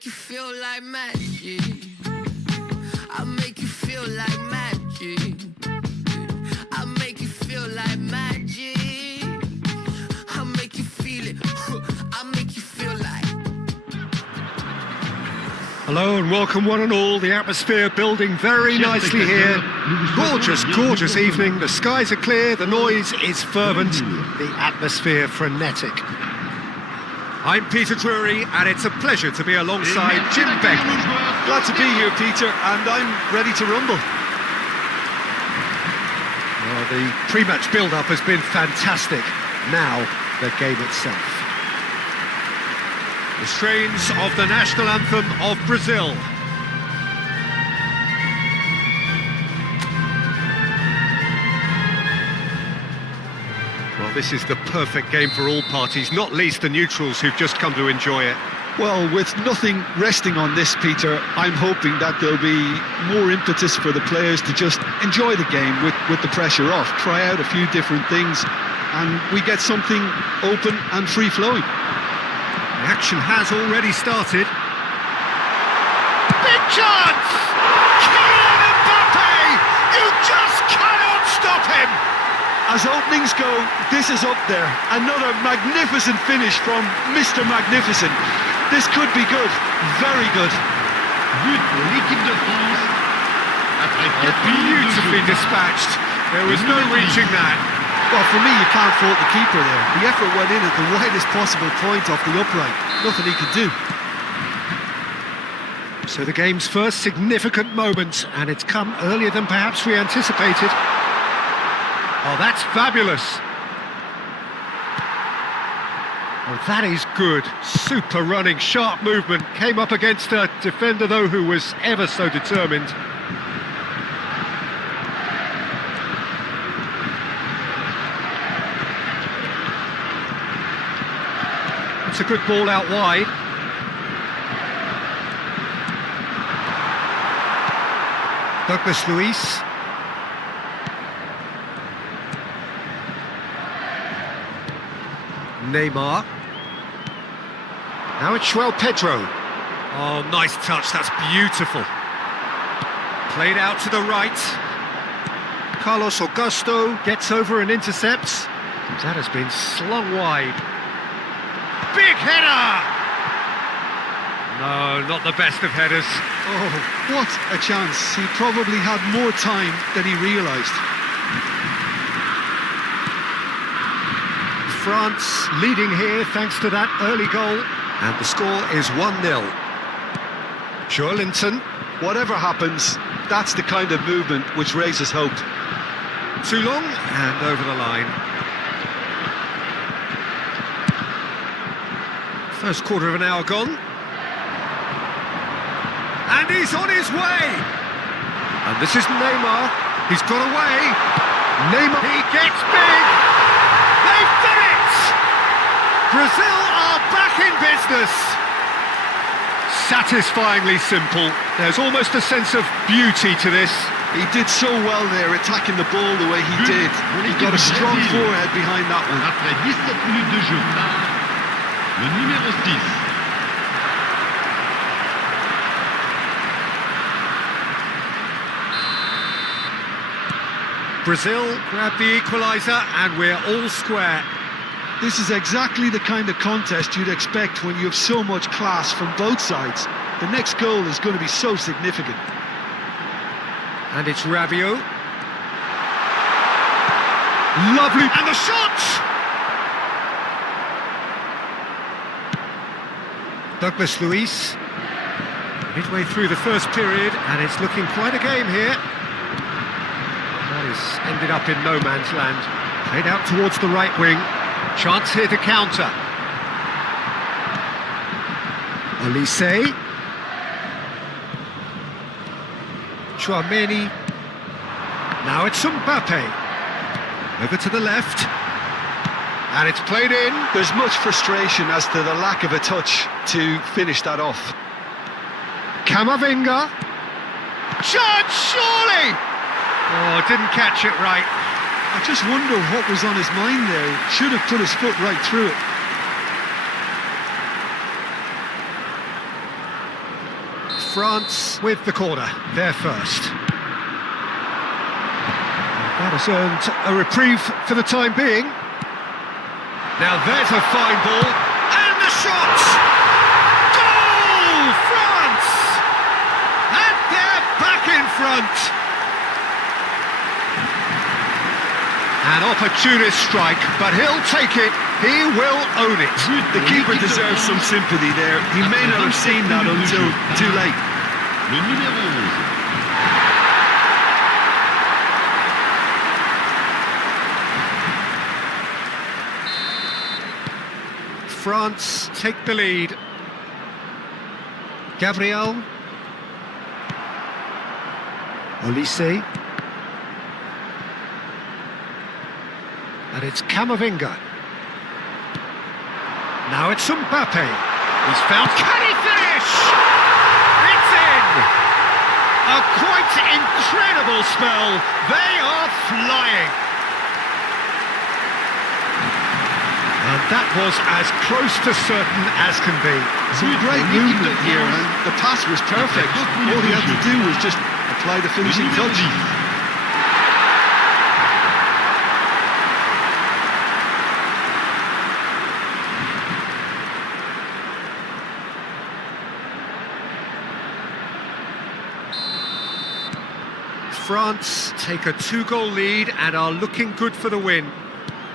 make you feel like magic. I'll make you feel like magic. I'll make you feel like magic. I'll make you feel it. I'll make you feel like. Hello and welcome one and all. The atmosphere building very nicely here. Gorgeous, gorgeous evening. The skies are clear, the noise is fervent, the atmosphere frenetic. I'm Peter Drury and it's a pleasure to be alongside Jim Beck. Glad to be here, Peter, and I'm ready to rumble. Well, the pre-match build-up has been fantastic. Now, the game itself. The strains of the national anthem of Brazil. Well, this is the perfect game for all parties, not least the neutrals who've just come to enjoy it. Well, with nothing resting on this, Peter, I'm hoping that there'll be more impetus for the players to just enjoy the game with the pressure off, try out a few different things, and we get something open and free-flowing. The action has already started. Big chance! Kylian Mbappe! You just cannot stop him! As openings go, this is up there. Another magnificent finish from Mr. Magnificent. This could be good, very good. But pour l'équipe de France. Après 4 Beautifully dispatched. There was no reaching that. Well, for me, you can't fault the keeper there. The effort went in at the widest possible point off the upright. Nothing he could do. So the game's first significant moment, and it's come earlier than perhaps we anticipated. Oh, that's fabulous. Oh, that is good. Super running, sharp movement. Came up against a defender, though, who was ever so determined. It's a good ball out wide. Douglas Luiz. Neymar. Now it's João Pedro. Oh, nice touch, that's beautiful. Played out to the right. Carlos Augusto gets over and intercepts. That has been slung wide. Big header! No, not the best of headers. Oh, what a chance. He probably had more time than he realised. France leading here thanks to that early goal. And the score is 1-0. Joelinton. Whatever happens, that's the kind of movement which raises hope. Too long and over the line. First quarter of an hour gone. And he's on his way. And this is Neymar. He's got away. Neymar. He gets big. They've done it! Brazil are back in business. Satisfyingly simple. There's almost a sense of beauty to this. He did so well there, attacking the ball the way he did. He got a strong forehead behind that one. Après 17 minutes de jeu, le numéro 6. Brazil grab the equaliser and we're all square. This is exactly the kind of contest you'd expect when you have so much class from both sides. The next goal is going to be so significant. And it's Rabiot. Lovely. And the shot! Douglas Luiz. Midway through the first period, and it's looking quite a game here. That has ended up in no man's land. Played out towards the right wing. Chance here to counter. Olise. Chouameni. Now it's Mbappe. Over to the left. And it's played in. There's much frustration as to the lack of a touch to finish that off. Camavinga. Chance, surely! Oh, didn't catch it right. I just wonder what was on his mind there. Should have put his foot right through it. France with the corner, there first. That has earned a reprieve for the time being. Now there's a fine ball, and the shot! Goal! France! And they're back in front! An opportunist strike, but he'll take it, he will own it. The keeper deserves some sympathy there. He may not have seen that until too late. Le numéro 11. France take the lead. Gabriel. Olise. And it's Camavinga. Now it's Mbappe. He's found... Can he finish? It's in! A quite incredible spell. They are flying. And that was as close to certain as can be. Some great movement here, and the pass was perfect. All he had to do was just apply the finishing touch. France take a 2-goal lead and are looking good for the win.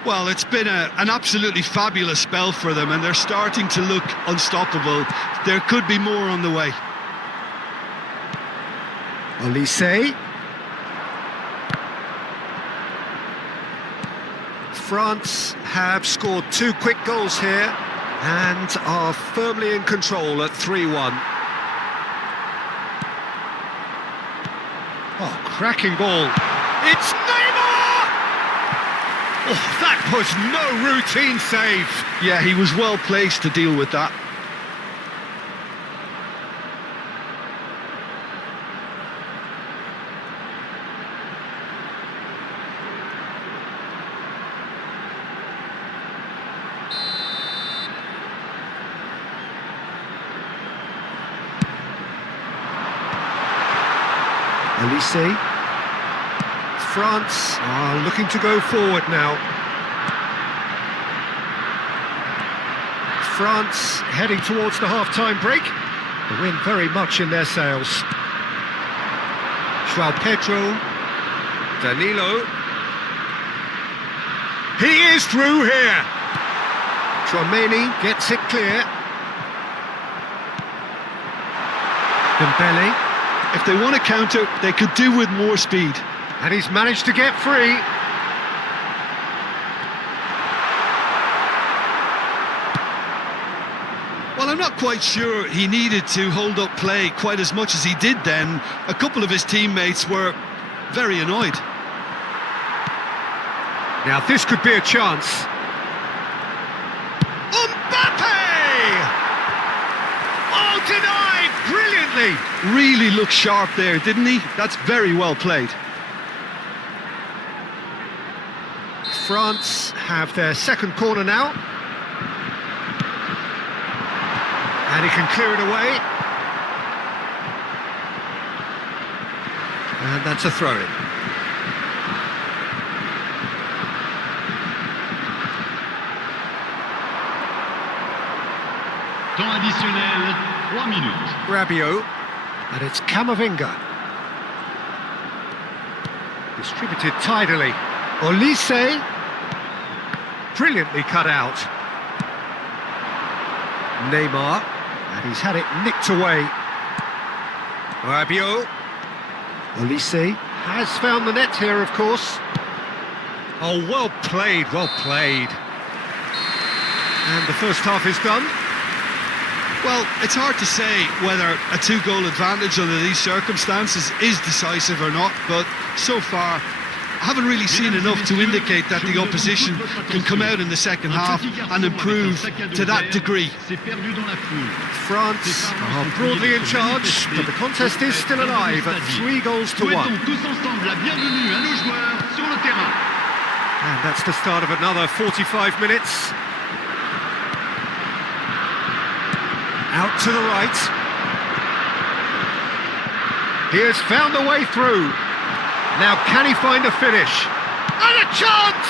Well, it's been an absolutely fabulous spell for them, and they're starting to look unstoppable. There could be more on the way. Olise. France have scored 2 quick goals here and are firmly in control at 3-1. Oh, cracking ball. It's Neymar! Oh, that was no routine save. Yeah, he was well placed to deal with that. Olise. France are looking to go forward now. France heading towards the half-time break. The wind very much in their sails. João Pedro. Danilo. He is through here. Chouameni gets it clear. Dembele. If they want to counter, they could do with more speed. And he's managed to get free. Well, I'm not quite sure he needed to hold up play quite as much as he did then. A couple of his teammates were very annoyed. Now this could be a chance. Mbappe! Oh, denied brilliantly. Really looked sharp there, didn't he? That's very well played. France have their second corner now. And he can clear it away. And that's a throw-in. Temps additionnel, 3 minutes. Rabiot. And it's Camavinga. Distributed tidily. Olise. Brilliantly cut out. Neymar. And he's had it nicked away. Rabiot. Olise has found the net here, of course. Oh, well played, well played. And the first half is done. Well, it's hard to say whether a 2-goal advantage under these circumstances is decisive or not, but so far I haven't really seen enough to indicate that the opposition can come out in the second half and improve to that degree. France are broadly in charge, but the contest is still alive at 3-1. And that's the start of another 45 minutes. Out to the right. He has found a way through. Now can he find a finish? And a chance!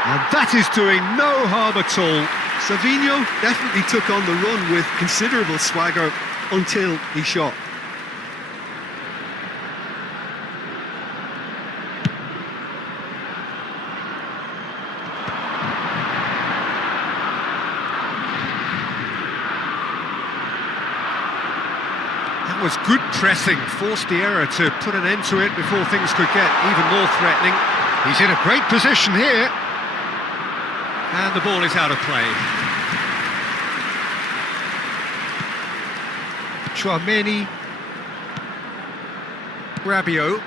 And that is doing no harm at all. Savinho definitely took on the run with considerable swagger until he shot. That was good pressing, forced the error to put an end to it before things could get even more threatening. He's in a great position here. And the ball is out of play. Chouameni. Rabiot.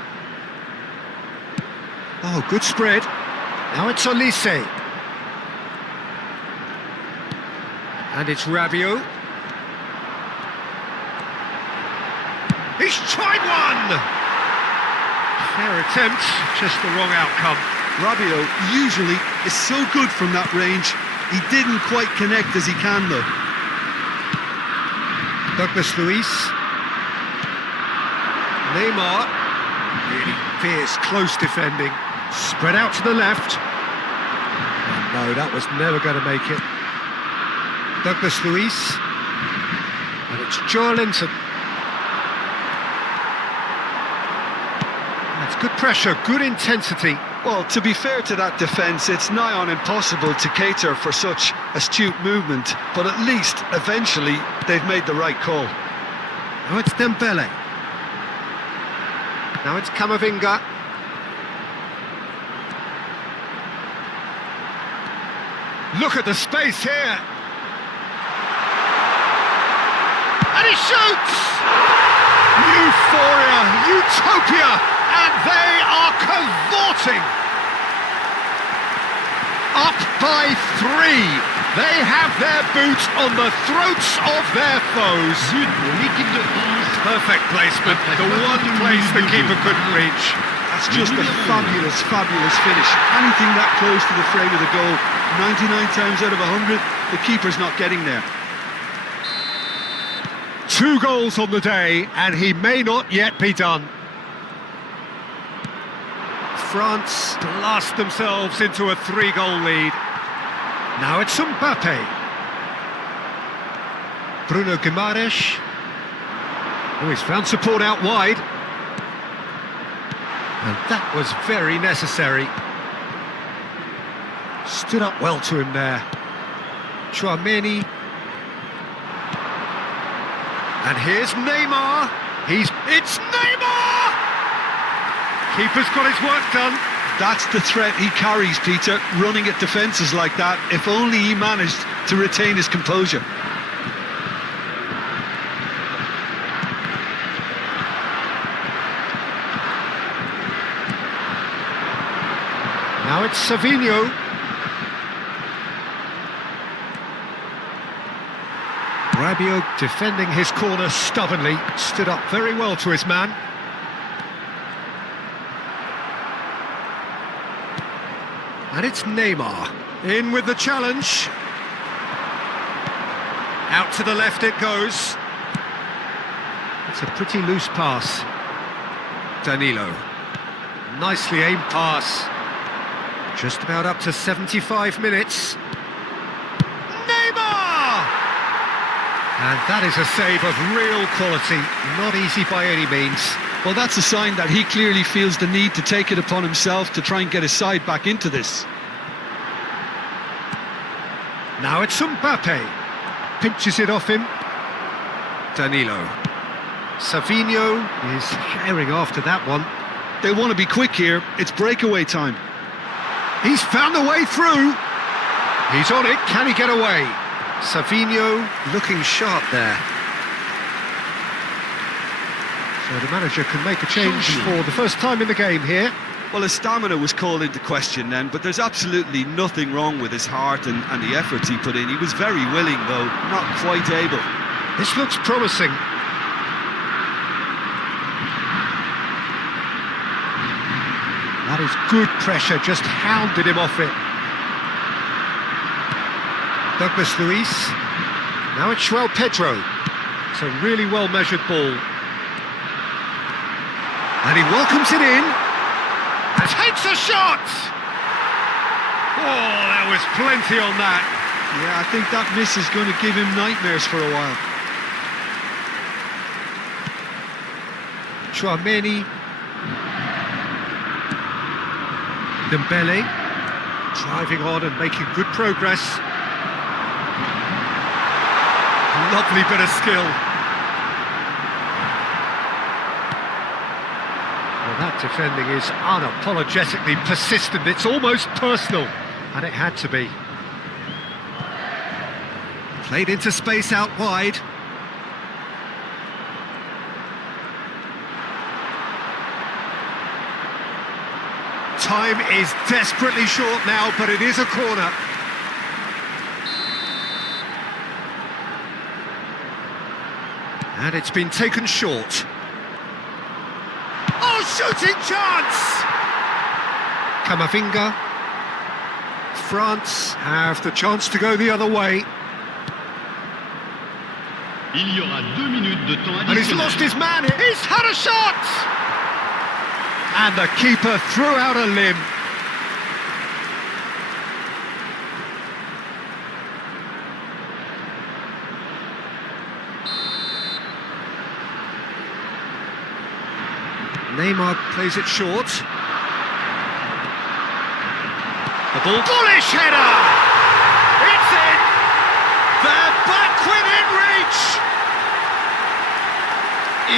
Oh, good spread. Now it's Olise. And it's Rabiot. He's tried one! Fair attempt, just the wrong outcome. Rabiot usually is so good from that range. He didn't quite connect as he can though. Douglas Luiz. Neymar. Really fierce, close defending. Spread out to the left. Oh, no, that was never going to make it. Douglas Luiz. And it's Joelinton. That's good pressure, good intensity. Well, to be fair to that defence, it's nigh on impossible to cater for such astute movement, but at least, eventually, they've made the right call. Now it's Dembele. Now it's Camavinga. Look at the space here. And he shoots! Euphoria, utopia, and they are cavorting. Up by 3. They have their boots on the throats of their foes. But pour l'équipe de France. Perfect placement, the one place the keeper couldn't reach. That's just a fabulous, fabulous finish. Anything that close to the frame of the goal, 99 times out of 100, the keeper's not getting there. 2 goals on the day, and he may not yet be done. France blast themselves into a 3-goal lead. Now it's Mbappe. Bruno Guimaraes. Oh, he's found support out wide. And that was very necessary. Stood up well to him there. Chouameni. And here's Neymar. It's Neymar! Keeper's got his work done. That's the threat he carries, Peter, running at defences like that. If only he managed to retain his composure. Now it's Savinho. Rabiot defending his corner stubbornly, stood up very well to his man. And it's Neymar, in with the challenge. Out to the left it goes. It's a pretty loose pass. Danilo. Nicely aimed pass. Just about up to 75 minutes. Neymar! And that is a save of real quality, not easy by any means. Well, that's a sign that he clearly feels the need to take it upon himself to try and get his side back into this. Now it's Mbappe. Pinches it off him. Danilo. Savinho is herring after that one. They want to be quick here. It's breakaway time. He's found a way through. He's on it. Can he get away? Savinho looking sharp there. So the manager can make a change for the first time in the game here. Well, his stamina was called into question then, but there's absolutely nothing wrong with his heart and the efforts he put in. He was very willing, though, not quite able. This looks promising. That is good pressure, just hounded him off it. Douglas Luiz. Now it's João Pedro. It's a really well-measured ball. And he welcomes it in. Takes a shot! Oh, there was plenty on that. Yeah, I think that miss is going to give him nightmares for a while. Chouameni. Dembele. Driving on and making good progress. Lovely bit of skill. Well, that defending is unapologetically persistent. It's almost personal. And it had to be. Played into space out wide. Time is desperately short now, but it is a corner. And it's been taken short. Oh, shooting chance! Camavinga. France have the chance to go the other way. Il y aura 2 minutes de temps And he's additionnel. lost his man. He's had a shot! And the keeper threw out a limb. Neymar plays it short. The ball. Bullish header! It's in! They're back within reach!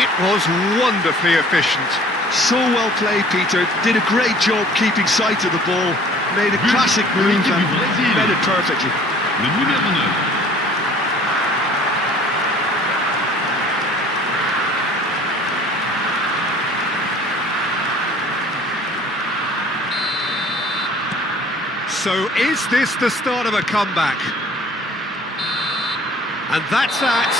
It was wonderfully efficient. So well played, Peter. Did a great job keeping sight of the ball. Made a classic move and made it perfectly. Le numéro 9. So is this the start of a comeback? And that's that.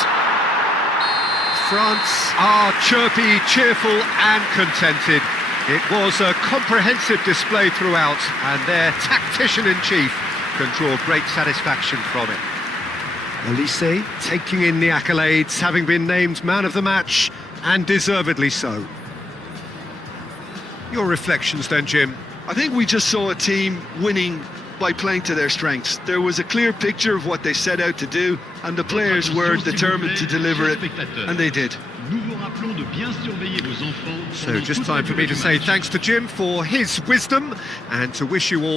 France are chirpy, cheerful and contented. It was a comprehensive display throughout, and their tactician-in-chief can draw great satisfaction from it. Elise taking in the accolades, having been named man of the match, and deservedly so. Your reflections then, Jim? I think we just saw a team winning by playing to their strengths. There was a clear picture of what they set out to do, and the players were determined to deliver it, and they did. So just time for me to say thanks to Jim for his wisdom, and to wish you all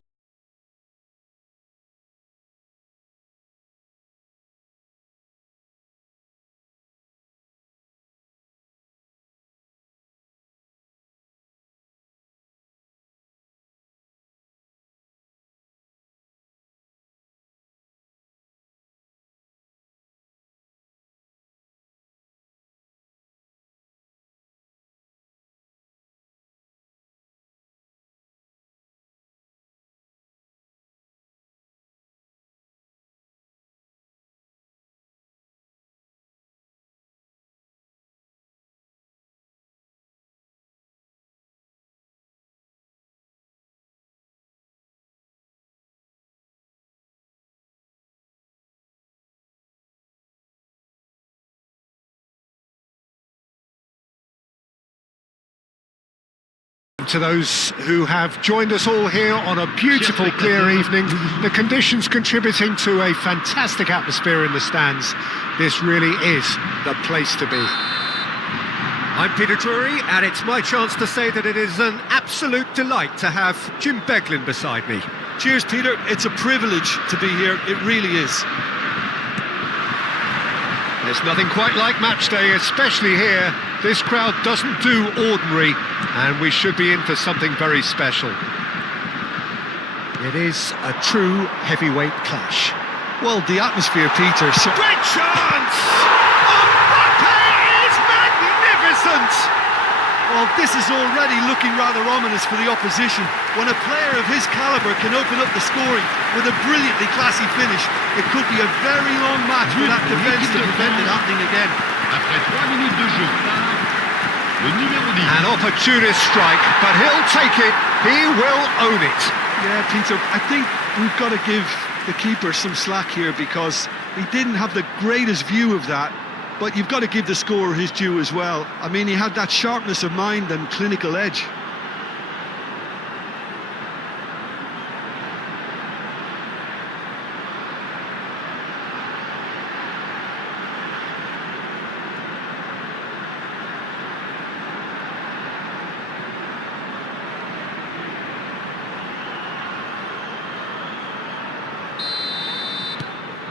to those who have joined us all here on a beautiful, clear evening. The conditions contributing to a fantastic atmosphere in the stands. This really is the place to be. I'm Peter Drury, and it's my chance to say that it is an absolute delight to have Jim Beglin beside me. Cheers, Peter. It's a privilege to be here. It really is. There's nothing quite like match day, especially here. This crowd doesn't do ordinary, and we should be in for something very special. It is a true heavyweight clash. Well, the atmosphere, Peter. Great chance! Mbappe is magnificent! Well, this is already looking rather ominous for the opposition. When a player of his calibre can open up the scoring with a brilliantly classy finish, it could be a very long match for that defence to prevent it happening again. Après 3 minutes de jeu, le numéro 10. An opportunist strike, but he'll take it. He will own it. Yeah, Peter, I think we've got to give the keeper some slack here, because he didn't have the greatest view of that, but you've got to give the scorer his due as well. I mean, he had that sharpness of mind and clinical edge.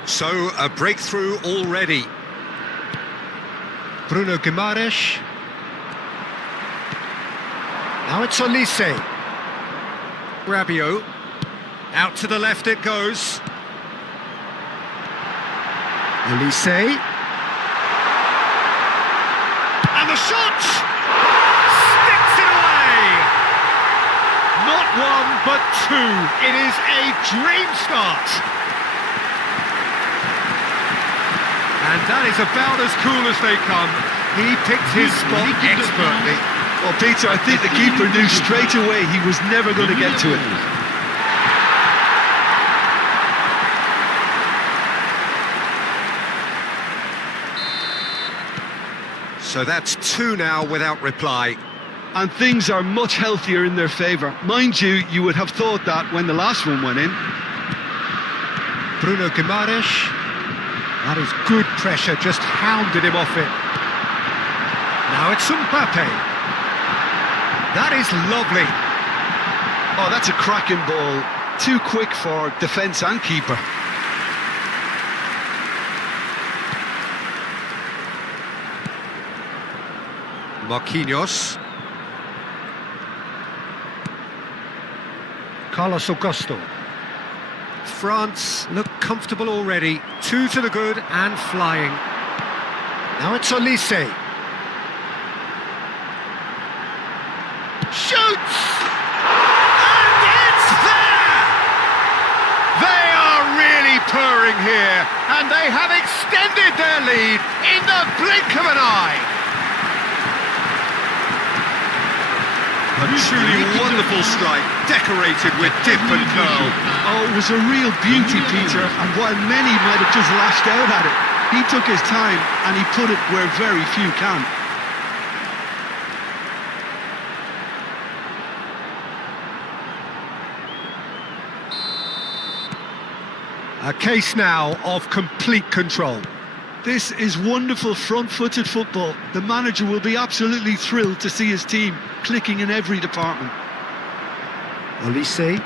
So, a breakthrough already. Bruno Guimaraes. Now it's Olise. Rabiot. Out to the left it goes. Olise. And the shot! Sticks it away! Not one, but two. It is a dream start. And that is about as cool as they come. He picked his spot expertly. Well, Peter, I think the keeper knew straight away he was never going to get to it. So that's two now without reply. And things are much healthier in their favour. Mind you, you would have thought that when the last one went in. Bruno Guimaraes. That is good pressure, just hounded him off it. Now it's Mbappe. That is lovely. Oh, that's a cracking ball. Too quick for defence and keeper. Marquinhos. Carlos Augusto. France look comfortable already. Two to the good and flying. Now it's Olise. Shoots! And it's there! They are really purring here, and they have extended their lead in the blink of an eye. A truly wonderful strike, decorated with dip and curl. Oh, it was a real beauty, Peter, and while many might have just lashed out at it, he took his time and he put it where very few can. A case now of complete control. This is wonderful front-footed football. The manager will be absolutely thrilled to see his team clicking in every department. Olise,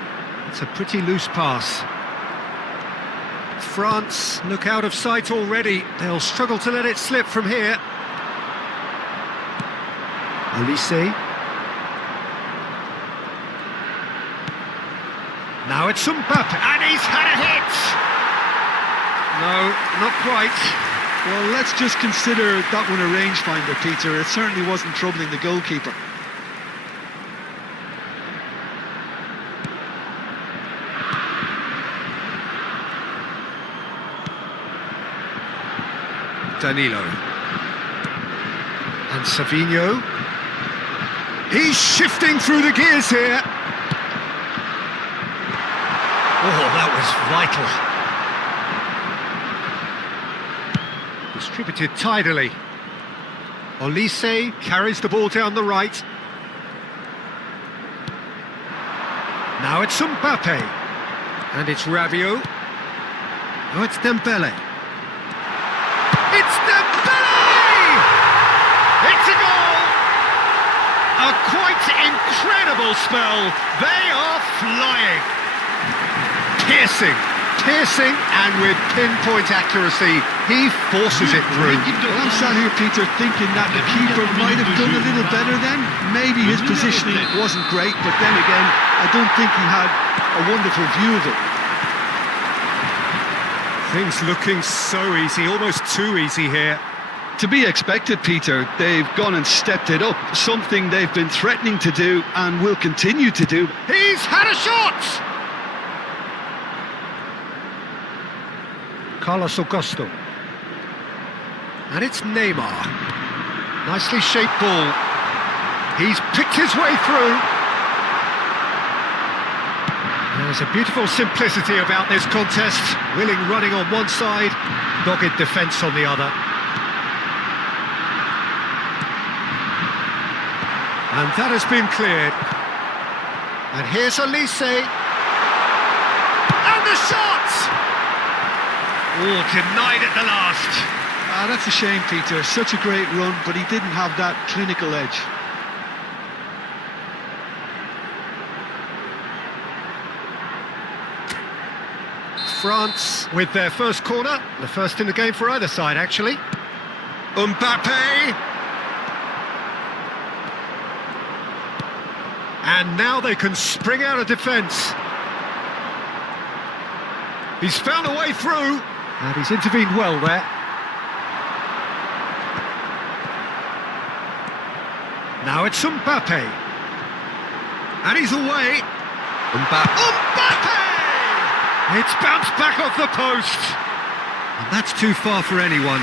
it's a pretty loose pass. France look out of sight already. They'll struggle to let it slip from here. Olise. Now it's Mbappe, and he's had a hit! No, not quite. Well, let's just consider that one a rangefinder, Peter. It certainly wasn't troubling the goalkeeper. Danilo. And Savinho. He's shifting through the gears here. Oh, that was vital. Distributed tidily. Olise carries the ball down the right. Now it's Mbappe. And it's Rabiot. Oh, it's Dembele. It's Dembele! It's a goal! A quite incredible spell. They are flying. Piercing, and with pinpoint accuracy, he forces it through. Well, I'm sat here, Peter, thinking that the keeper might have done a little better then. Maybe his positioning wasn't great, but then again, I don't think he had a wonderful view of it. Things looking so easy, almost too easy here. To be expected, Peter. They've gone and stepped it up, something they've been threatening to do and will continue to do. He's had a shot! Carlos Augusto. And it's Neymar. Nicely shaped ball. He's picked his way through. There's a beautiful simplicity about this contest. Willing running on one side, dogged defence on the other. And that has been cleared. And here's Elise. And the shot! Oh, denied at the last. Ah, that's a shame, Peter. Such a great run, but he didn't have that clinical edge. France with their first corner, the first in the game for either side, actually. Mbappe! And now they can spring out of defence. He's found a way through, and he's intervened well there. Now it's Mbappe. And he's away. Mbappe! It's bounced back off the post. And that's too far for anyone.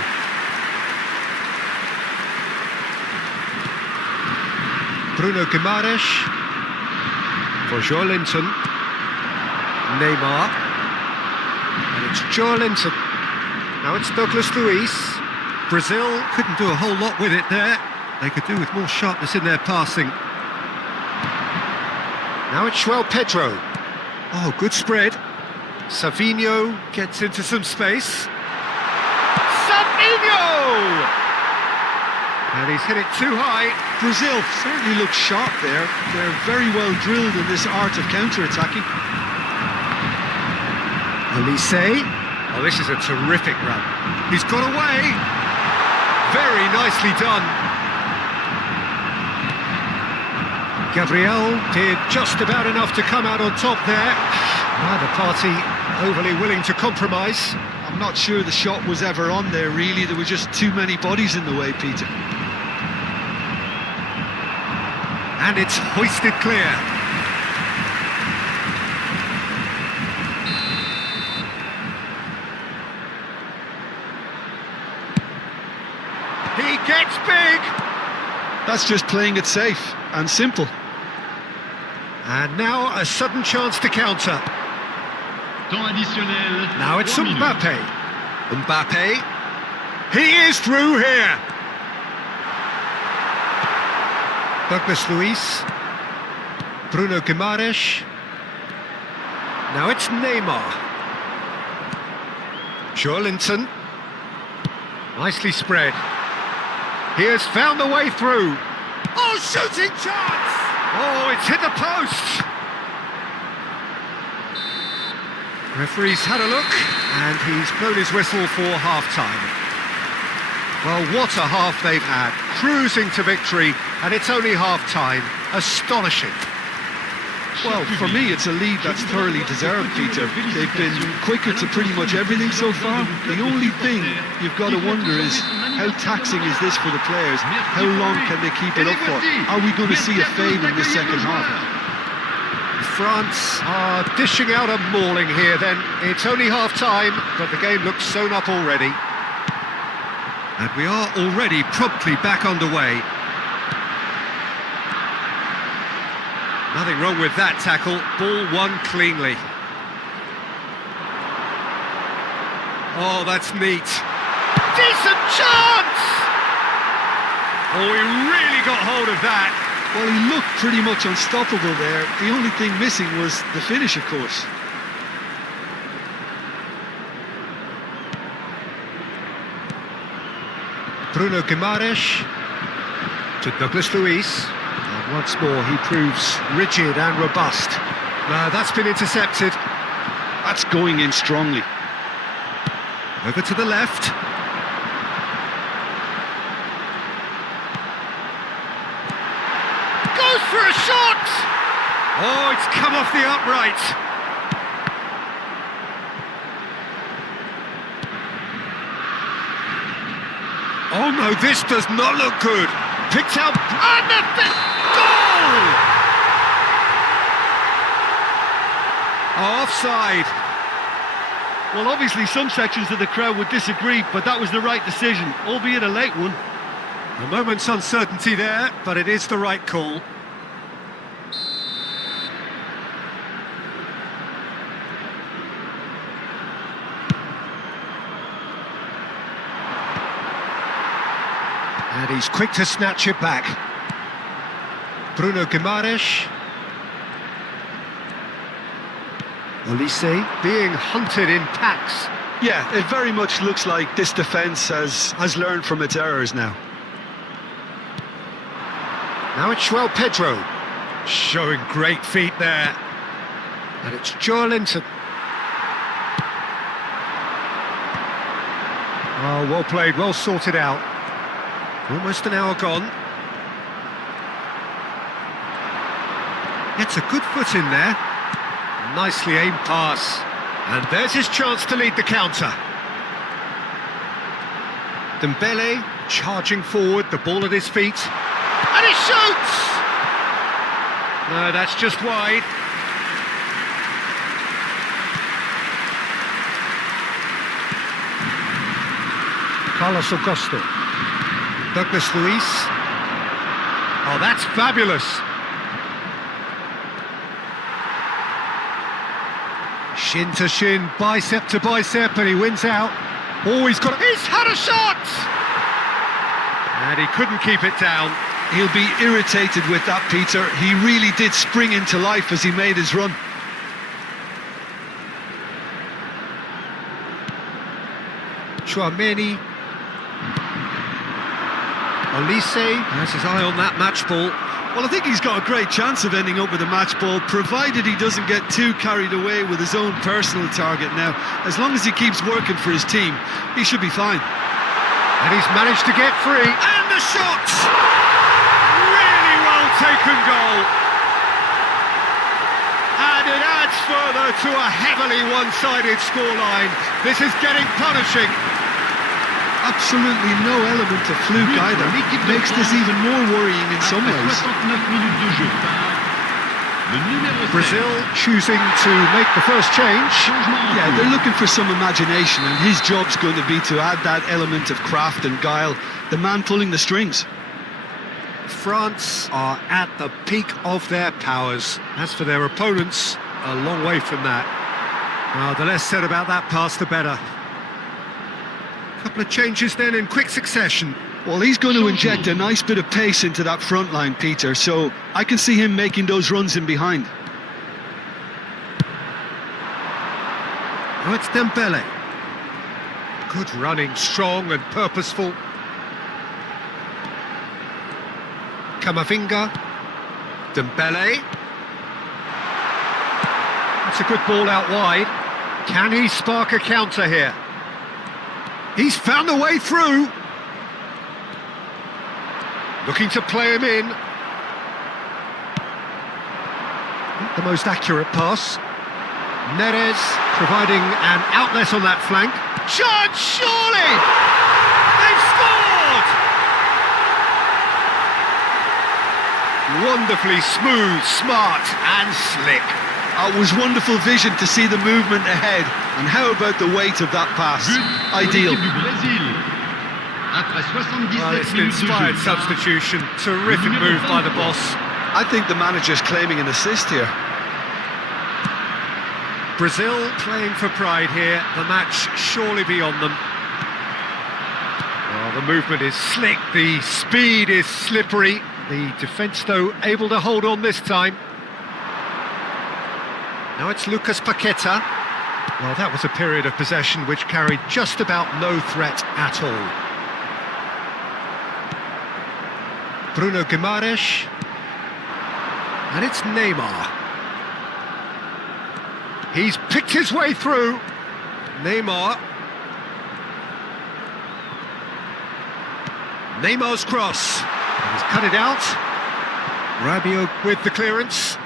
Bruno Guimaraes. For Joelinton. Neymar. And it's Joelinton. Now it's Douglas Luiz. Brazil couldn't do a whole lot with it there. They could do with more sharpness in their passing. Now it's João Pedro. Oh, good spread. Savinho gets into some space. Savinho! And he's hit it too high. Brazil certainly looks sharp there. They're very well drilled in this art of counter-attacking. Elise. Oh, this is a terrific run. He's got away. Very nicely done. Gabriel did just about enough to come out on top there. Neither party overly willing to compromise. I'm not sure the shot was ever on there, really. There were just too many bodies in the way, Peter. And it's hoisted clear. He gets big! That's just playing it safe and simple. And now a sudden chance to counter. Temps additionnel. Now it's 3 minutes. Mbappe. Mbappe. He is through here. Douglas Luiz. Bruno Guimaraes. Now it's Neymar. Joelinton. Nicely spread. He has found the way through. Oh, shooting chance! Oh, it's hit the post. Referee's had a look, and he's blown his whistle for half-time. Well, what a half they've had. Cruising to victory, and it's only half-time. Astonishing. Well, for me, it's a lead that's thoroughly deserved, Peter. They've been quicker to pretty much everything so far. The only thing you've got to wonder is, how taxing is this for the players? How long can they keep it up for? Are we going to see a fade in the second half? France are dishing out a mauling here then. It's only half-time, but the game looks sewn up already. And we are already promptly back underway. Nothing wrong with that tackle. Ball won cleanly. Oh, that's neat. Decent chance! Oh, he really got hold of that. Well, he looked pretty much unstoppable there. The only thing missing was the finish, of course. Bruno Guimaraes to Douglas Luiz. And once more he proves rigid and robust. That's been intercepted. That's going in strongly. Over to the left. Goes for a shot! Oh, it's come off the upright. Oh no, this does not look good. Picked out, and the goal! Offside. Well, obviously some sections of the crowd would disagree, but that was the right decision, albeit a late one. A moment's uncertainty there, but it is the right call. And he's quick to snatch it back. Bruno Guimaraes. Olise being hunted in packs. Yeah, it very much looks like this defence has learned from its errors now. Now it's João Pedro, showing great feet there. And it's Joelinton. Oh, well played, well sorted out. Almost an hour gone. Gets a good foot in there. Nicely aimed pass. And there's his chance to lead the counter. Dembele charging forward, the ball at his feet. And he shoots! No, that's just wide. Carlos Augusto. Douglas Luiz. Oh, that's fabulous. Shin to shin, bicep to bicep, and he wins out. Oh, he's had a shot! And he couldn't keep it down. He'll be irritated with that, Peter. He really did spring into life as he made his run. Chouameni. Olise has his eye on that match ball. Well, I think he's got a great chance of ending up with a match ball, provided he doesn't get too carried away with his own personal target now. As long as he keeps working for his team, he should be fine. And he's managed to get free. And the shot! Really well taken goal. And it adds further to a heavily one-sided scoreline. This is getting punishing. Absolutely no element of fluke either. Makes this even more worrying in some ways. Brazil choosing to make the first change. Yeah, they're looking for some imagination, and his job's going to be to add that element of craft and guile, the man pulling the strings. France are at the peak of their powers. As for their opponents, a long way from that. The less said about that pass, the better. Couple of changes then in quick succession. Well, he's going to inject a nice bit of pace into that front line, Peter, so I can see him making those runs in behind. Oh, it's Dembele. Good running, strong and purposeful. Camavinga. Dembele. That's a good ball out wide. Can he spark a counter here? He's found a way through. Looking to play him in. Not the most accurate pass. Neres providing an outlet on that flank. Chance, surely! They've scored! Wonderfully smooth, smart and slick. It was wonderful vision to see the movement ahead. And how about the weight of that pass? Ideal. Well, it's an inspired substitution. Terrific move by the boss. I think the manager's claiming an assist here. Brazil playing for pride here. The match surely beyond them. Well, the movement is slick. The speed is slippery. The defence, though, able to hold on this time. Now it's Lucas Paqueta. Well, that was a period of possession which carried just about no threat at all. Bruno Guimaraes. And it's Neymar. He's picked his way through. Neymar. Neymar's cross. And he's cut it out. Rabiot with the clearance.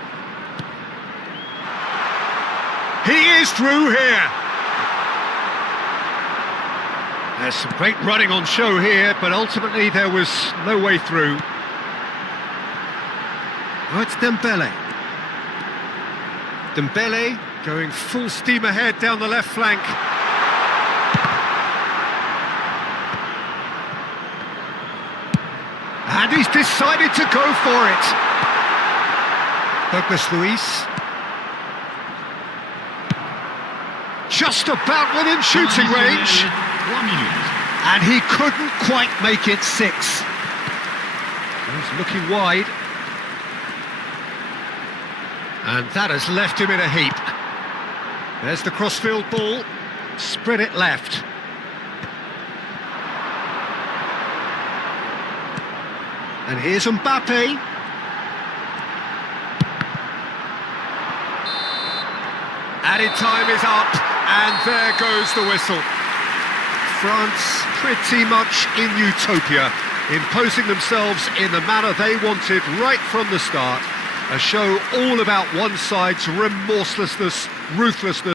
He is through here. There's some great running on show here, but ultimately there was no way through. Oh, it's Dembele. Dembele going full steam ahead down the left flank. And he's decided to go for it. Douglas Luiz. Just about within shooting range. And he couldn't quite make it 6. He's looking wide. And that has left him in a heap. There's the crossfield ball. Spread it left. And here's Mbappe. Added time is up, and there goes the whistle. France pretty much in utopia, imposing themselves in the manner they wanted right from the start. A show all about one side's remorselessness, ruthlessness.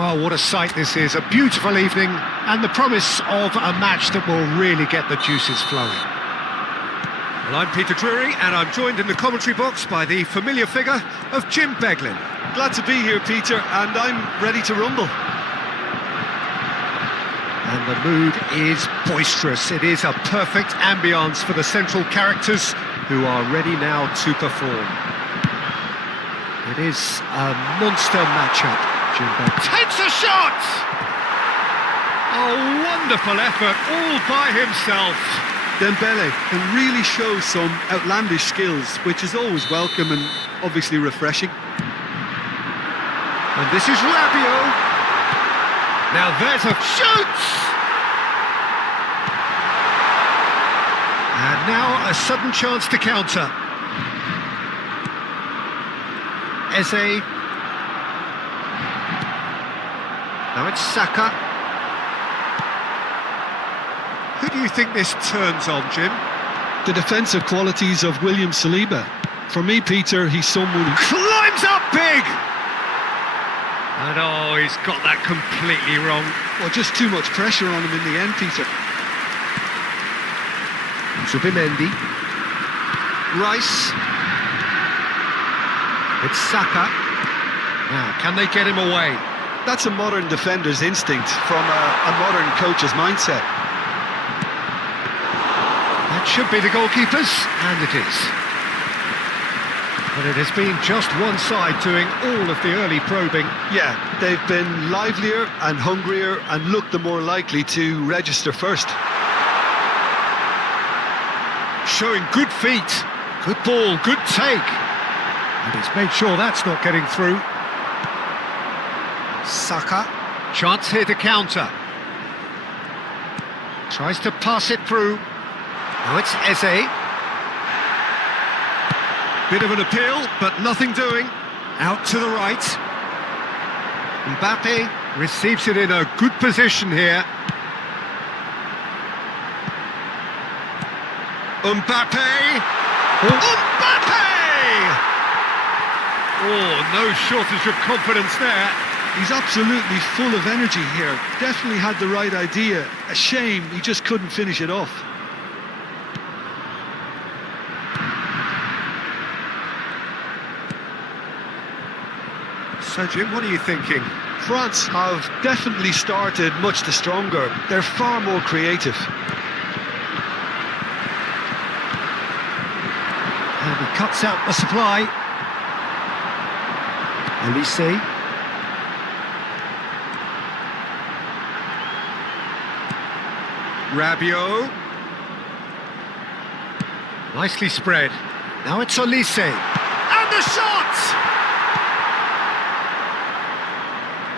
Well, what a sight this is. A beautiful evening and the promise of a match that will really get the juices flowing. Well, I'm Peter Drury and I'm joined in the commentary box by the familiar figure of Jim Beglin. Glad to be here, Peter, and I'm ready to rumble. And the mood is boisterous. It is a perfect ambience for the central characters who are ready now to perform. It is a monster matchup. Jim Beglin takes a shot! A wonderful effort all by himself. Dembele can really show some outlandish skills, which is always welcome and obviously refreshing. And this is Rabiot. Now there's a shoot! Now a sudden chance to counter. Eze. Now it's Saka. Who do you think this turns on, Jim? The defensive qualities of William Saliba. For me, Peter, he's someone who Climbs up big! And oh, he's got that completely wrong. well, just too much pressure on him in the end, Peter. Zubimendi. Rice. It's Saka. Now, can they get him away? That's a modern defender's instinct from a modern coach's mindset. That should be the goalkeepers, and it is. But it has been just one side doing all of the early probing. Yeah, they've been livelier and hungrier and looked the more likely to register first. Showing good feet, good ball, good take. And he's made sure that's not getting through. Saka, chance here to counter. Tries to pass it through. Now it's Eze. Bit of an appeal, but nothing doing. Out to the right. Mbappe receives it in a good position here. Mbappe! Mbappe! Oh, no shortage of confidence there. He's absolutely full of energy here. Definitely had the right idea. A shame he just couldn't finish it off. So, Jim, what are you thinking? France have definitely started much the stronger. They're far more creative. And he cuts out the supply. Elise. Rabiot. Nicely spread. Now it's Elise. And the shot!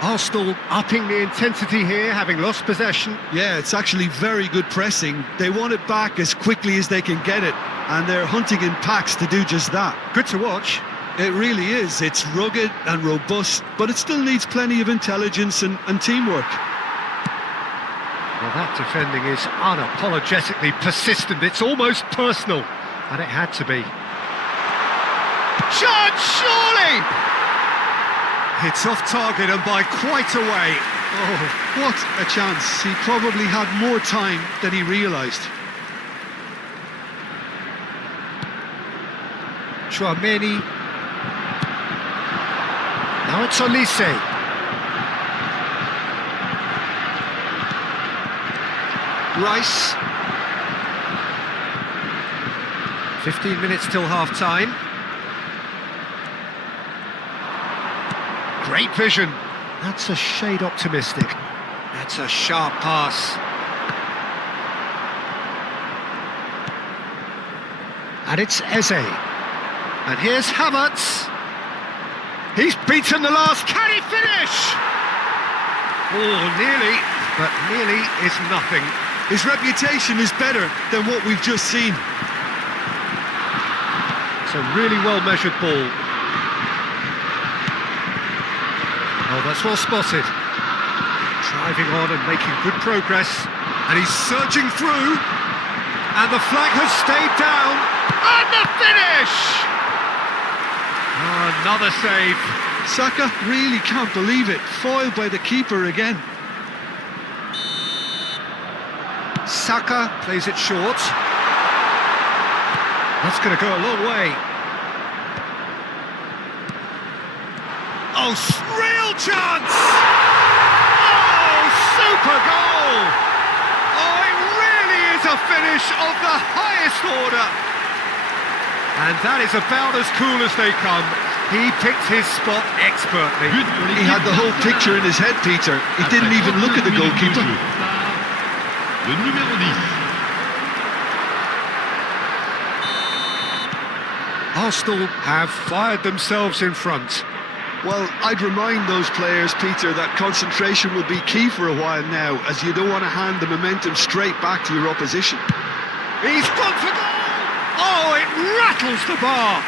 Arsenal upping the intensity here, having lost possession. Yeah, it's actually very good pressing. They want it back as quickly as they can get it, and they're hunting in packs to do just that. Good to watch. It really is. It's rugged and robust, but it still needs plenty of intelligence and teamwork. Well, that defending is unapologetically persistent. It's almost personal, and it had to be. Chance, surely! It's off target and by quite a way. Oh, what a chance. He probably had more time than he realised. Chouameni. Now it's Elise. Rice. 15 minutes till half-time. Great vision. That's a shade optimistic. That's a sharp pass. And it's Eze. And here's Havertz. He's beaten the last. Can he finish? Oh, nearly, but nearly is nothing. His reputation is better than what we've just seen. It's a really well-measured ball. Oh, that's well spotted. Driving on and making good progress. And he's surging through. And the flag has stayed down. And the finish! Oh, another save. Saka really can't believe it. Foiled by the keeper again. Saka plays it short. That's going to go a long way. Oh, real chance! Oh, super goal! Oh, it really is a finish of the highest order. And that is about as cool as they come. He picked his spot expertly. He had the whole picture in his head, Peter. He didn't even look at the goalkeeper. Le numéro 10. Arsenal have fired themselves in front. Well, I'd remind those players, Peter, that concentration will be key for a while now, as you don't want to hand the momentum straight back to your opposition. He's gone for goal! Oh, it rattles the bar.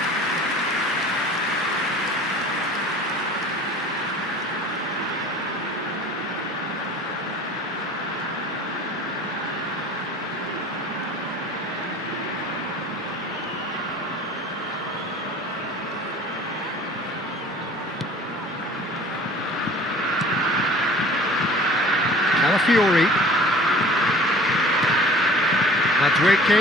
Calafiori. Madueke.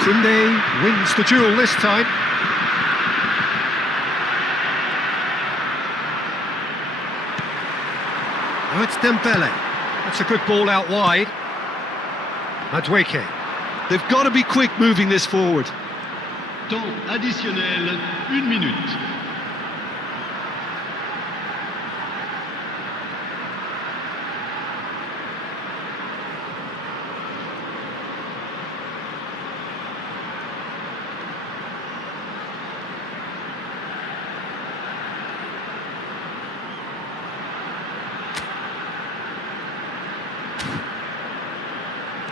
Koundé wins the duel this time. Now it's Dembele. That's a good ball out wide. Madueke. They've got to be quick moving this forward. Temps additionnel, 1 minute.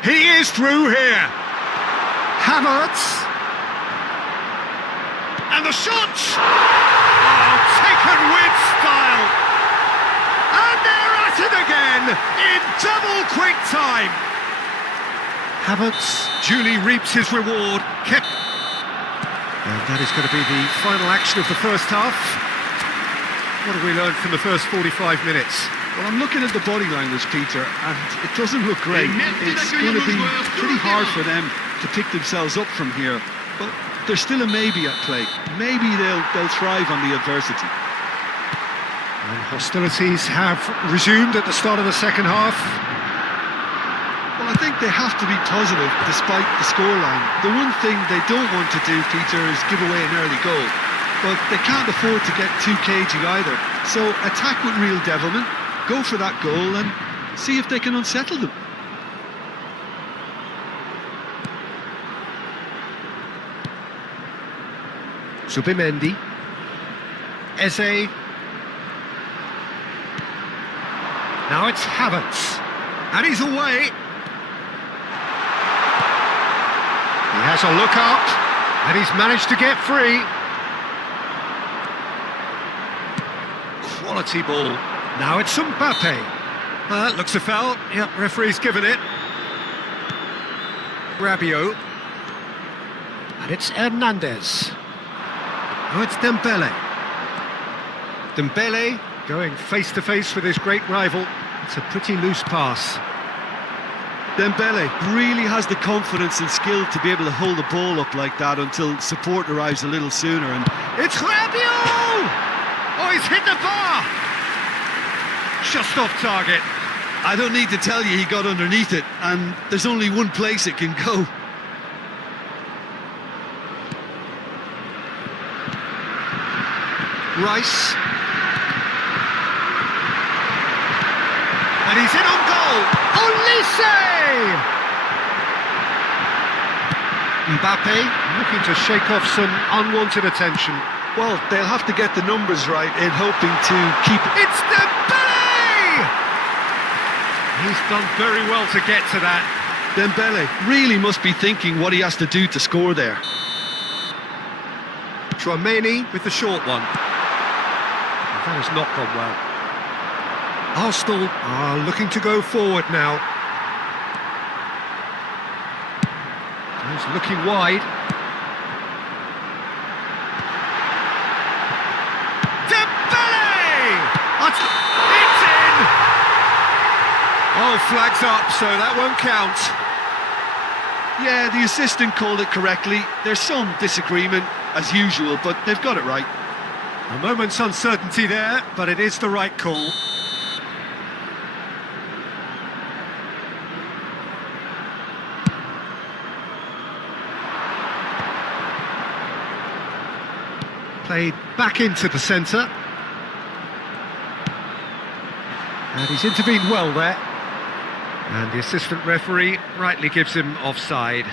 He is through here. Havertz. And the shot! Oh, taken with style. And they're at it again in double quick time. Havertz duly reaps his reward. And that is going to be the final action of the first half. What have we learned from the first 45 minutes? Well, I'm looking at the body language, Peter, and it doesn't look great. It's going to be pretty hard for them to pick themselves up from here, but there's still a maybe at play. Maybe they'll thrive on the adversity. And hostilities have resumed at the start of the second half. Well, I think they have to be positive despite the scoreline. The one thing they don't want to do, Peter, is give away an early goal, but they can't afford to get too cagey either. So attack with real devilment. Go for that goal and see if they can unsettle them. Zubimendi. Eze. Now it's Havertz. And he's away. He has a look up. And he's managed to get free. Quality ball. Now it's Mbappe. That looks a foul. Yep, referee's given it. Rabiot. And it's Hernandez. Now it's Dembele. Dembele going face to face with his great rival. It's a pretty loose pass. Dembele really has the confidence and skill to be able to hold the ball up like that until support arrives a little sooner. And it's Rabiot! Oh, he's hit the bar! Just off target. I don't need to tell you he got underneath it, and there's only one place it can go. Rice. And he's in on goal. Olise! Mbappe looking to shake off some unwanted attention. Well, they'll have to get the numbers right in hoping to keep... It's Dembele! He's done very well to get to that. Dembele really must be thinking what he has to do to score there. Tchouaméni with the short one. That has not gone well. Arsenal are looking to go forward now. He's looking wide. Dembele! It's in! Oh, flags up, so that won't count. Yeah, the assistant called it correctly. There's some disagreement, as usual, but they've got it right. A moment's uncertainty there, but it is the right call. Played back into the centre. And he's intervened well there. And the assistant referee rightly gives him offside.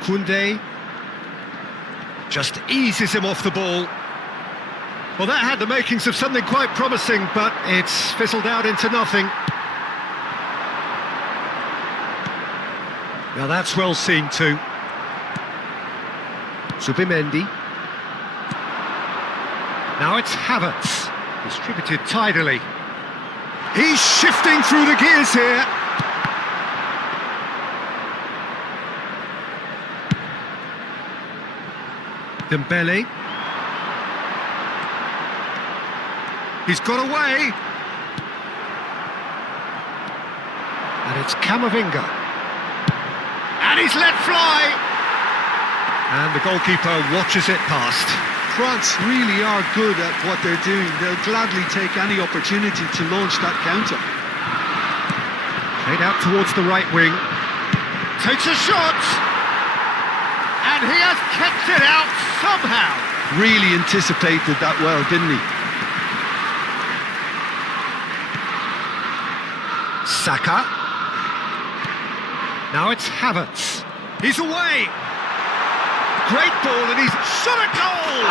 Koundé just eases him off the ball. Well, that had the makings of something quite promising, but it's fizzled out into nothing. Now that's well seen too. Zubimendi. Now it's Havertz, distributed tidily. He's shifting through the gears here. Dembele. He's got away. And it's Camavinga. And he's let fly. And the goalkeeper watches it past. France really are good at what they're doing. They'll gladly take any opportunity to launch that counter. Played out towards the right wing. Takes a shot. And he has kept it out somehow. Really anticipated that well, didn't he? Saka. Now it's Havertz. He's away. Great ball, and he's shot a goal!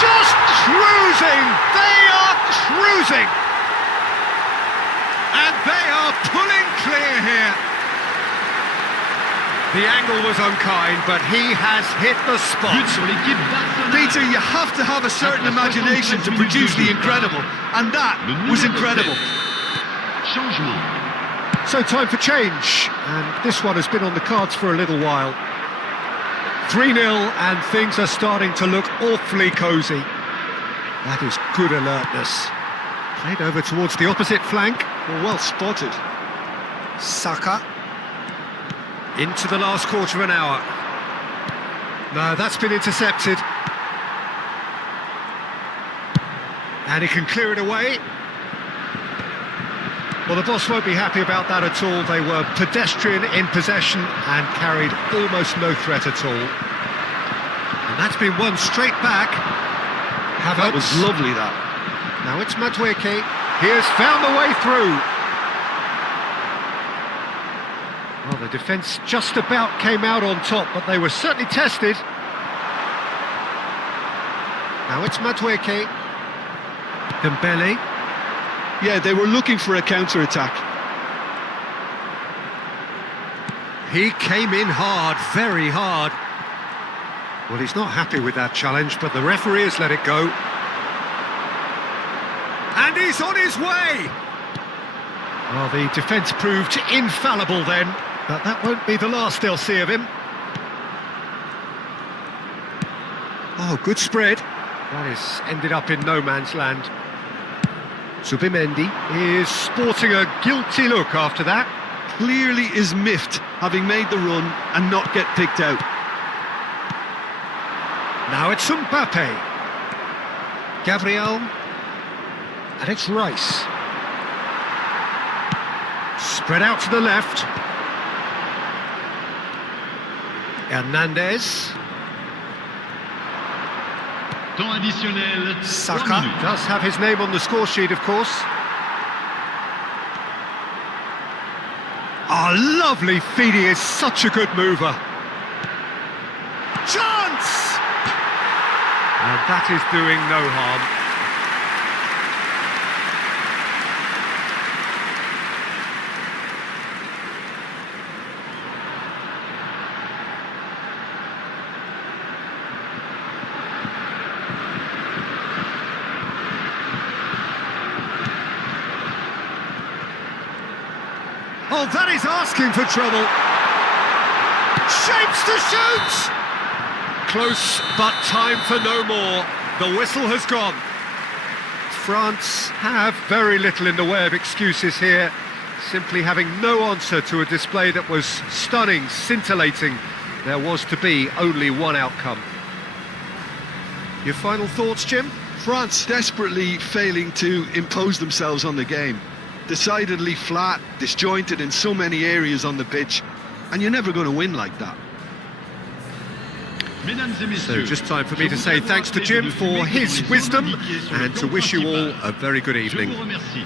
Just cruising! They are cruising! And they are pulling clear here. The angle was unkind, but he has hit the spot. But sur l'équipe d'Arsenal. Peter, you have to have a certain imagination to produce the incredible, and that was incredible. Changement. So time for change, and this one has been on the cards for a little while. 3-0, and things are starting to look awfully cosy. That is good alertness. Played over towards the opposite flank. Well spotted. Saka. Into the last quarter of an hour. No, that's been intercepted. And he can clear it away. Well, the boss won't be happy about that at all. They were pedestrian in possession and carried almost no threat at all. And that's been won straight back. Havertz. That was lovely, that. Now it's Madueke. He has found the way through. Well, the defence just about came out on top, but they were certainly tested. Now it's Madueke. Dembele. Yeah, they were looking for a counter-attack. He came in hard, very hard. Well, he's not happy with that challenge, but the referee has let it go. And he's on his way! Well, the defence proved infallible then, but that won't be the last they'll see of him. Oh, good spread. That has ended up in no man's land. Zubimendi is sporting a guilty look after that. Clearly is miffed, having made the run and not get picked out. Now it's Mbappe. Gabriel. And it's Rice. Spread out to the left. Hernandez. Temps additionnel. 3 Saka minutes. does have his name on the score sheet, of course. Oh, lovely feed. He is such a good mover. Chance! And that is doing no harm. Oh, that is asking for trouble. Shapes to shoot! Close, but time for no more. The whistle has gone. France have very little in the way of excuses here, simply having no answer to a display that was stunning, scintillating. There was to be only one outcome. Your final thoughts, Jim? France desperately failing to impose themselves on the game. Decidedly flat, disjointed in so many areas on the pitch, and you're never going to win like that. Mesdames et So messieurs, just time for me je to voudrais say vous thanks to rappeler Jim de for filmer his sur les wisdom zones indiquées sur le and to plan wish you all principal. a very good Je evening. vous remercie.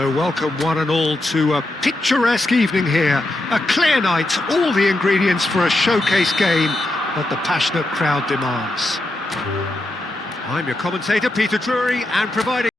So welcome one and all to a picturesque evening here. A clear night, all the ingredients for a showcase game that the passionate crowd demands. I'm your commentator, Peter Drury, and providing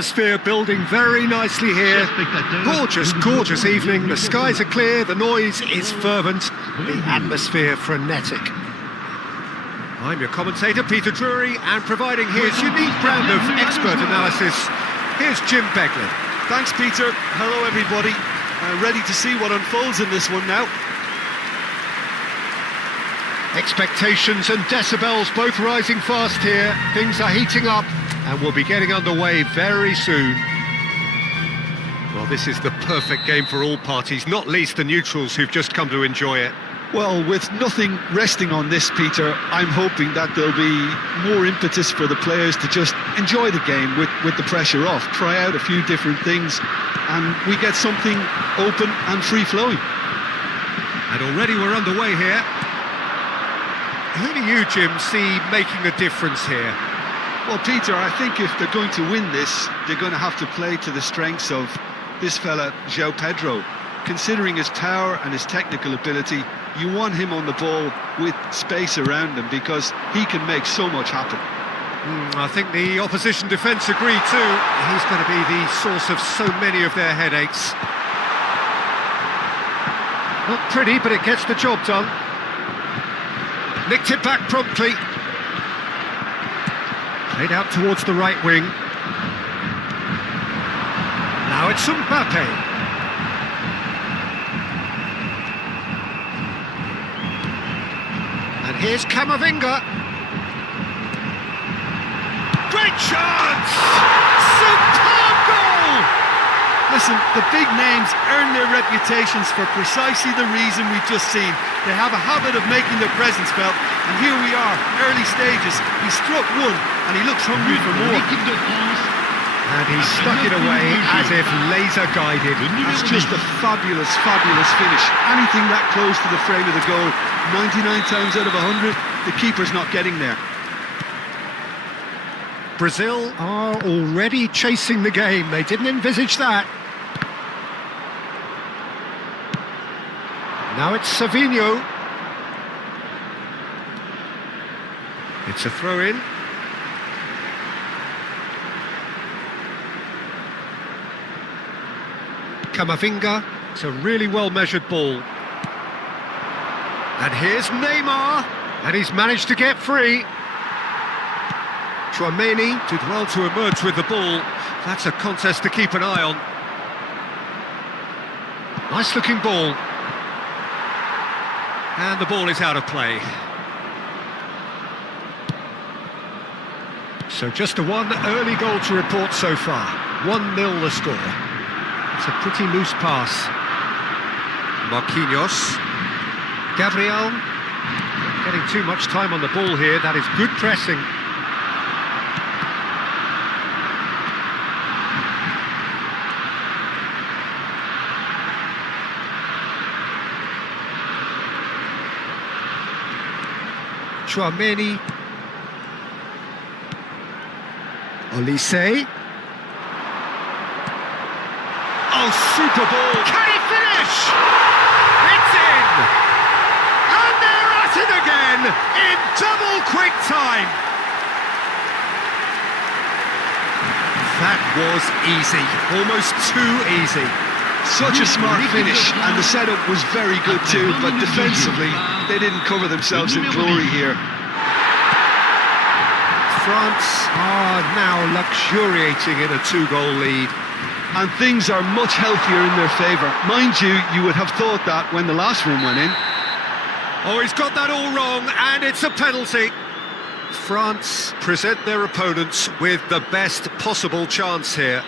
atmosphere building very nicely here. Gorgeous, gorgeous evening. The skies are clear, the noise is fervent, the atmosphere frenetic. I'm your commentator, Peter Drury, and providing his unique brand of expert analysis, here's Jim Beglin. Thanks, Peter. Hello, everybody. Ready to see what unfolds in this one now. Expectations and decibels both rising fast here. Things are heating up and we'll be getting underway very soon. Well, this is the perfect game for all parties, not least the neutrals who've just come to enjoy it. Well, with nothing resting on this, Peter, I'm hoping that there'll be more impetus for the players to just enjoy the game with the pressure off, try out a few different things, and we get something open and free-flowing. And already we're underway here. Who do you, Jim, see making a difference here? Well, Peter, I think if they're going to win this, they're going to have to play to the strengths of this fella, João Pedro. Considering his power and his technical ability, you want him on the ball with space around him because he can make so much happen. I think the opposition defence agree too. He's going to be the source of so many of their headaches. Not pretty, but it gets the job done. Nicked it back promptly. Played out towards the right wing. Now it's Mbappe. And here's Camavinga. Great chance! Superb goal! Listen, the big names earn their reputations for precisely the reason we've just seen. They have a habit of making their presence felt, and here we are, early stages. He struck one, and he looks hungry for more. L'équipe de France. And he stuck it away as if laser-guided. That's just a fabulous, fabulous finish. Anything that close to the frame of the goal, 99 times out of 100, the keeper's not getting there. Brazil are already chasing the game. They didn't envisage that. Now it's Savinho. It's a throw-in. Camavinga. It's a really well-measured ball. And here's Neymar. And he's managed to get free. Tchouaméni did well to emerge with the ball. That's a contest to keep an eye on. Nice looking ball. And the ball is out of play. So just a one early goal to report so far. 1-0 the score. It's a pretty loose pass. Marquinhos. Gabriel. Not getting too much time on the ball here. That is good pressing. Tchouaméni. Olise. Oh, super ball. Can he finish? It's in! And they're at it again in double quick time. That was easy. Almost too easy. Such a smart finish, and the setup was very good too, but defensively, they didn't cover themselves in glory here. France are now luxuriating in a 2-goal lead. And things are much healthier in their favour. Mind you, you would have thought that when the last one went in. Oh, he's got that all wrong, and it's a penalty. France present their opponents with the best possible chance here.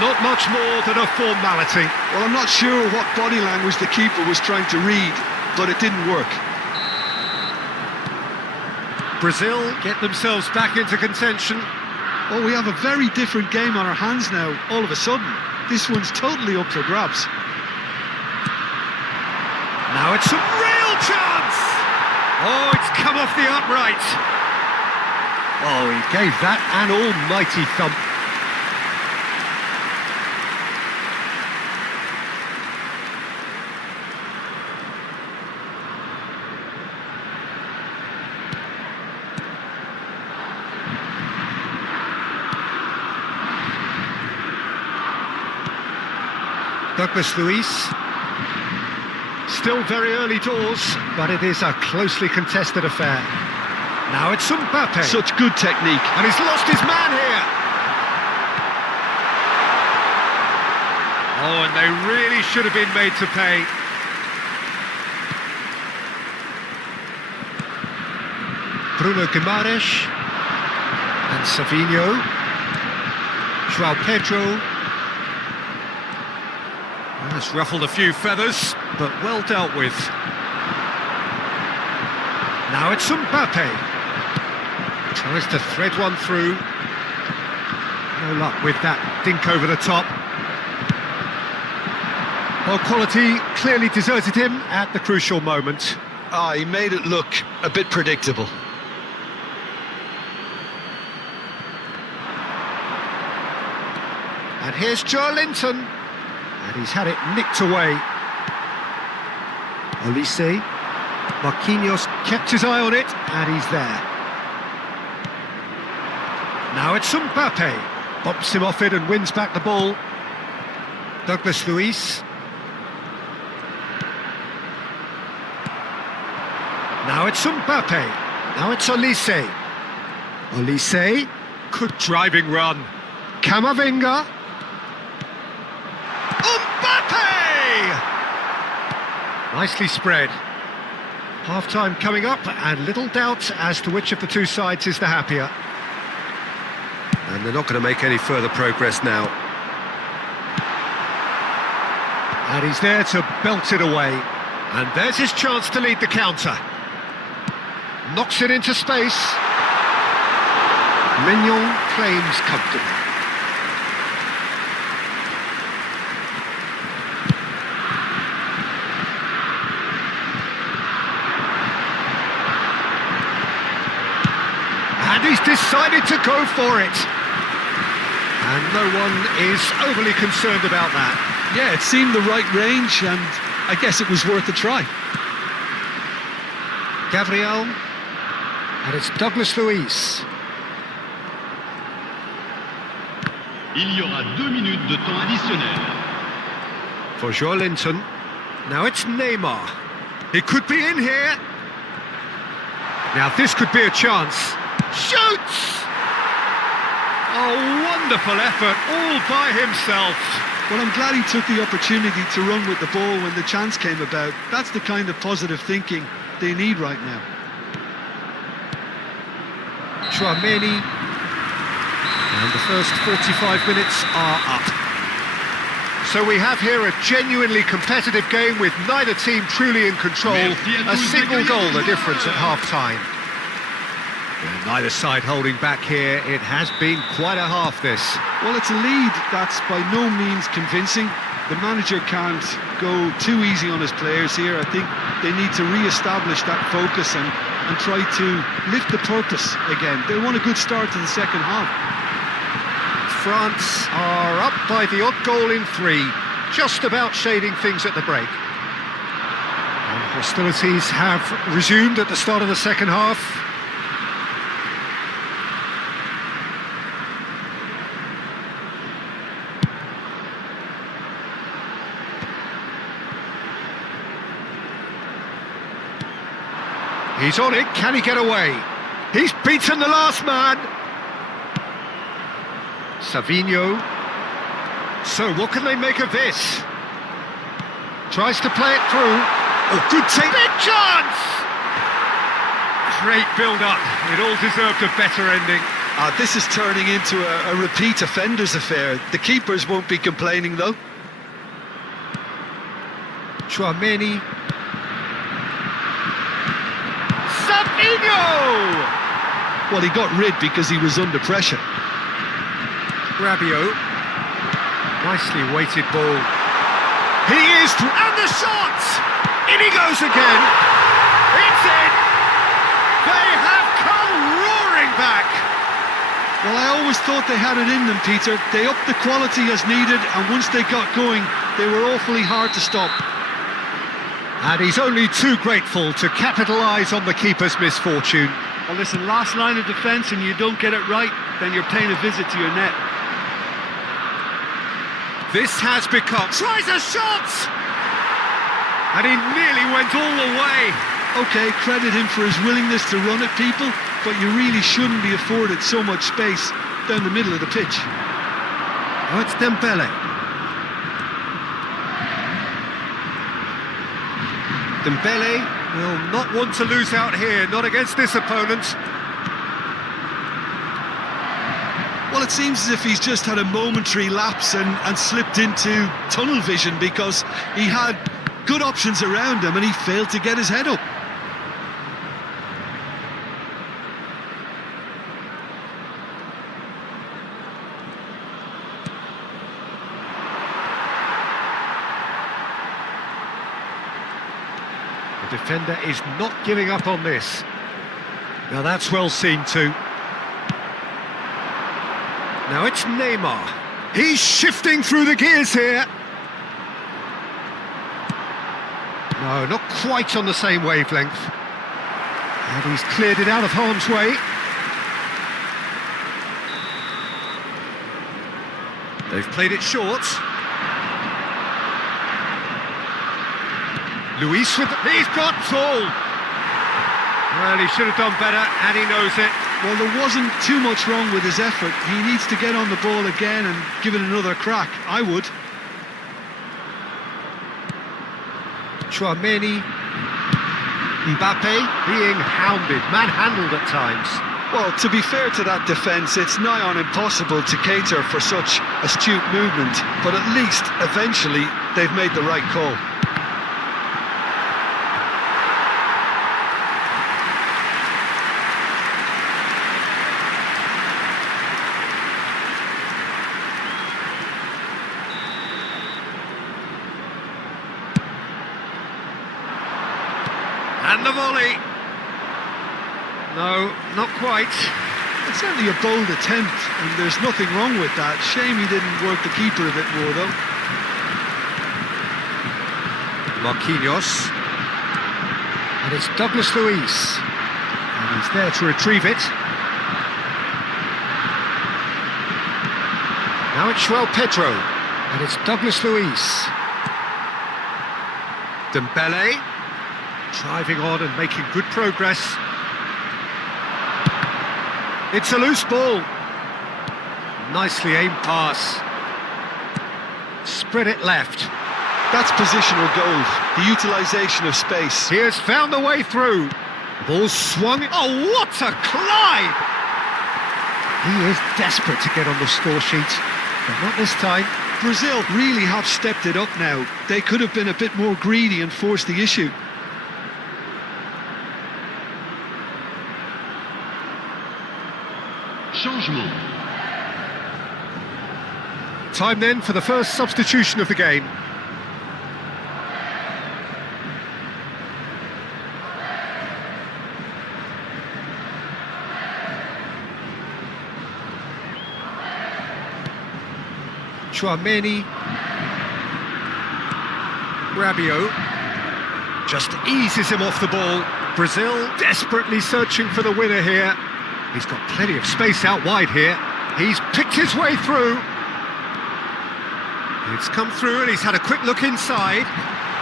Not much more than a formality. Well, I'm not sure what body language the keeper was trying to read, but it didn't work. Brazil get themselves back into contention. Oh, we have a very different game on our hands now, all of a sudden. This one's totally up for grabs. Now it's a real chance! Oh, it's come off the upright. Oh, he gave that an almighty thump. Douglas Luiz. Still very early doors, but it is a closely contested affair. Now it's Mbappe. Such good technique. And he's lost his man here. Oh, and they really should have been made to pay. Bruno Guimaraes. And Savinho. João Pedro. That's ruffled a few feathers, but well dealt with. Now it's Mbappe. Tries to thread one through. No luck with that dink over the top. Well, quality clearly deserted him at the crucial moment. He made it look a bit predictable. And here's Joelinton. And he's had it nicked away. Olise. Marquinhos kept his eye on it, and he's there. Now it's Mbappe. Bumps him off it and wins back the ball. Douglas Luiz. Now it's Mbappe. Now it's Olise. Olise. Good driving run. Camavinga. Mbappe! Nicely spread. Half-time coming up, and little doubt as to which of the two sides is the happier. And they're not going to make any further progress now. And he's there to belt it away. And there's his chance to lead the counter. Knocks it into space. Mignon claims comfortably. And he's decided to go for it. And no one is overly concerned about that. Yeah, it seemed the right range, and I guess it was worth a try. Gabriel. And it's Douglas Luiz. Il y aura 2 minutes de temps additionnel. For Joelinton. Now it's Neymar. He could be in here. Now this could be a chance. Shoots! A wonderful effort all by himself. Well, I'm glad he took the opportunity to run with the ball when the chance came about. That's the kind of positive thinking they need right now. Chouameni. And the first 45 minutes are up. So we have here a genuinely competitive game with neither team truly in control. A single goal the difference at half-time. And neither side holding back here. It has been quite a half, this. Well, it's a lead that's by no means convincing. The manager can't go too easy on his players here. I think they need to re-establish that focus and try to lift the purpose again. They want a good start to the second half. France are up by the odd goal in 3, just about shading things at the break. And hostilities have resumed at the start of the second half. He's on it, can he get away? He's beaten the last man! Savinho. So what can they make of this? Tries to play it through. Oh, good take. Big chance! Great build-up. It all deserved a better ending. This is turning into a repeat offenders affair. The keepers won't be complaining, though. Chouameni. Savinho! Well, he got rid because he was under pressure. Rabiot. Nicely weighted ball. He is, and the shot! In he goes again. It's in! They have come roaring back! Well, I always thought they had it in them, Peter. They upped the quality as needed, and once they got going, they were awfully hard to stop. And he's only too grateful to capitalise on the keeper's misfortune. Well, listen, last line of defence and you don't get it right, then you're paying a visit to your net. This has become... Tries a shot! And he nearly went all the way. OK, credit him for his willingness to run at people, but you really shouldn't be afforded so much space down the middle of the pitch. Oh, it's Dembele. Dembele will not want to lose out here, not against this opponent. Well, it seems as if he's just had a momentary lapse and slipped into tunnel vision because he had good options around him and he failed to get his head up. defender is not giving up on this. Now that's well seen too. Now it's Neymar. He's shifting through the gears here. No, not quite on the same wavelength. And he's cleared it out of harm's way. They've played it short. Luis with... He's got all! Well, he should have done better, and he knows it. Well, there wasn't too much wrong with his effort. He needs to get on the ball again and give it another crack. I would. Chouameni. Mbappe being hounded, manhandled at times. Well, to be fair to that defence, it's nigh on impossible to cater for such astute movement, but at least, eventually, they've made the right call. And the volley. No, not quite. It's certainly a bold attempt, and there's nothing wrong with that. Shame he didn't work the keeper a bit more, though. Marquinhos. And it's Douglas Luiz. And he's there to retrieve it. Now it's João Pedro. And it's Douglas Luiz. Dembele. Driving on and making good progress. It's a loose ball. Nicely aimed pass. Spread it left. That's positional gold, the utilisation of space. He has found the way through. Ball swung. Oh, what a climb! He is desperate to get on the score sheet, but not this time. Brazil really have stepped it up now. They could have been a bit more greedy and forced the issue. Changement. Time then for the first substitution of the game. Chouameni. Rabiot just eases him off the ball. Brazil desperately searching for the winner here. He's got plenty of space out wide here. He's picked his way through. It's come through and he's had a quick look inside.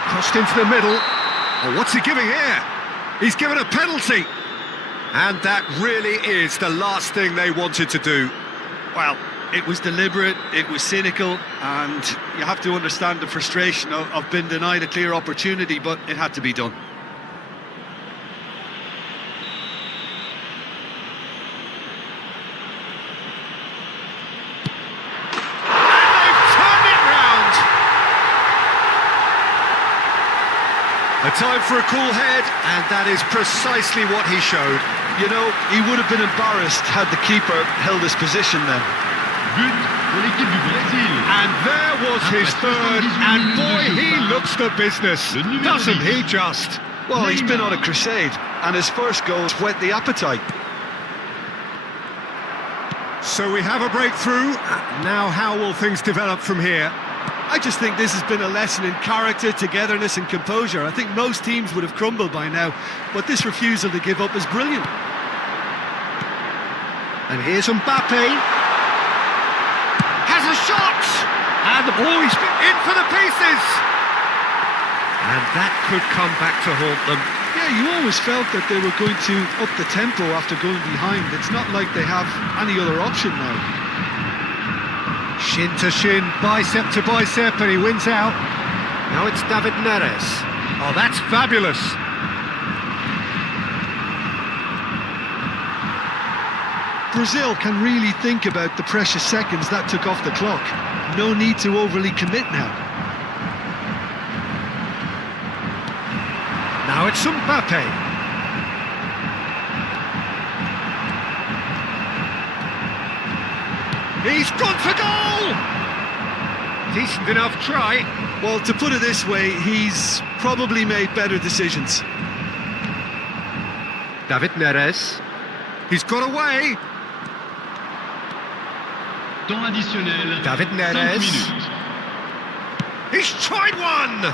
Crossed into the middle. Oh, what's he giving here? He's given a penalty. And that really is the last thing they wanted to do. Well, it was deliberate, it was cynical, and you have to understand the frustration of being denied a clear opportunity, but it had to be done. A time for a cool head, and that is precisely what he showed. You know, he would have been embarrassed had the keeper held his position then. But pour l'équipe du Brésil. And there was his third, and boy, he looks the business, doesn't he just? Well, he's been on a crusade, and his first goal whet the appetite. So we have a breakthrough. Now how will things develop from here? I just think this has been a lesson in character, togetherness and composure. I think most teams would have crumbled by now, but this refusal to give up is brilliant. And here's Mbappe. Has a shot! And the ball's in for the pieces! And that could come back to haunt them. Yeah, you always felt that they were going to up the tempo after going behind. It's not like they have any other option now. Shin to shin, bicep to bicep, and he wins out. Now it's David Neres. Oh, that's fabulous. Brazil can really think about the precious seconds that took off the clock. No need to overly commit now. Now it's Mbappe. He's gone for goal! Decent enough try. Well, to put it this way, he's probably made better decisions. David Neres. He's got away. Temps additionnel. David 5 Neres. minutes. He's tried one!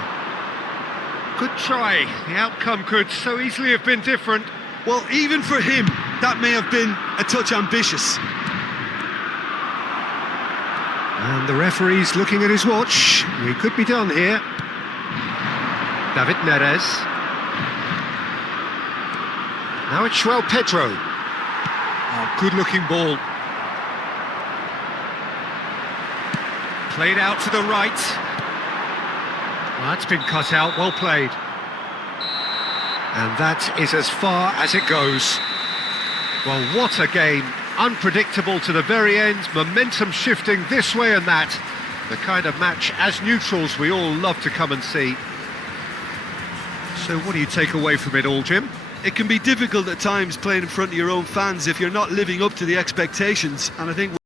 Good try. The outcome could so easily have been different. Well, even for him, that may have been a touch ambitious. And the referee's looking at his watch. We could be done here. David Neres. Now it's João Pedro. Oh, good-looking ball. Played out to the right. Well, that's been cut out, well played. And that is as far as it goes. Well, what a game. Unpredictable to the very end, momentum shifting this way and that. The kind of match, as neutrals, we all love to come and see. So what do you take away from it all, Jim? It can be difficult at times playing in front of your own fans if you're not living up to the expectations, and I think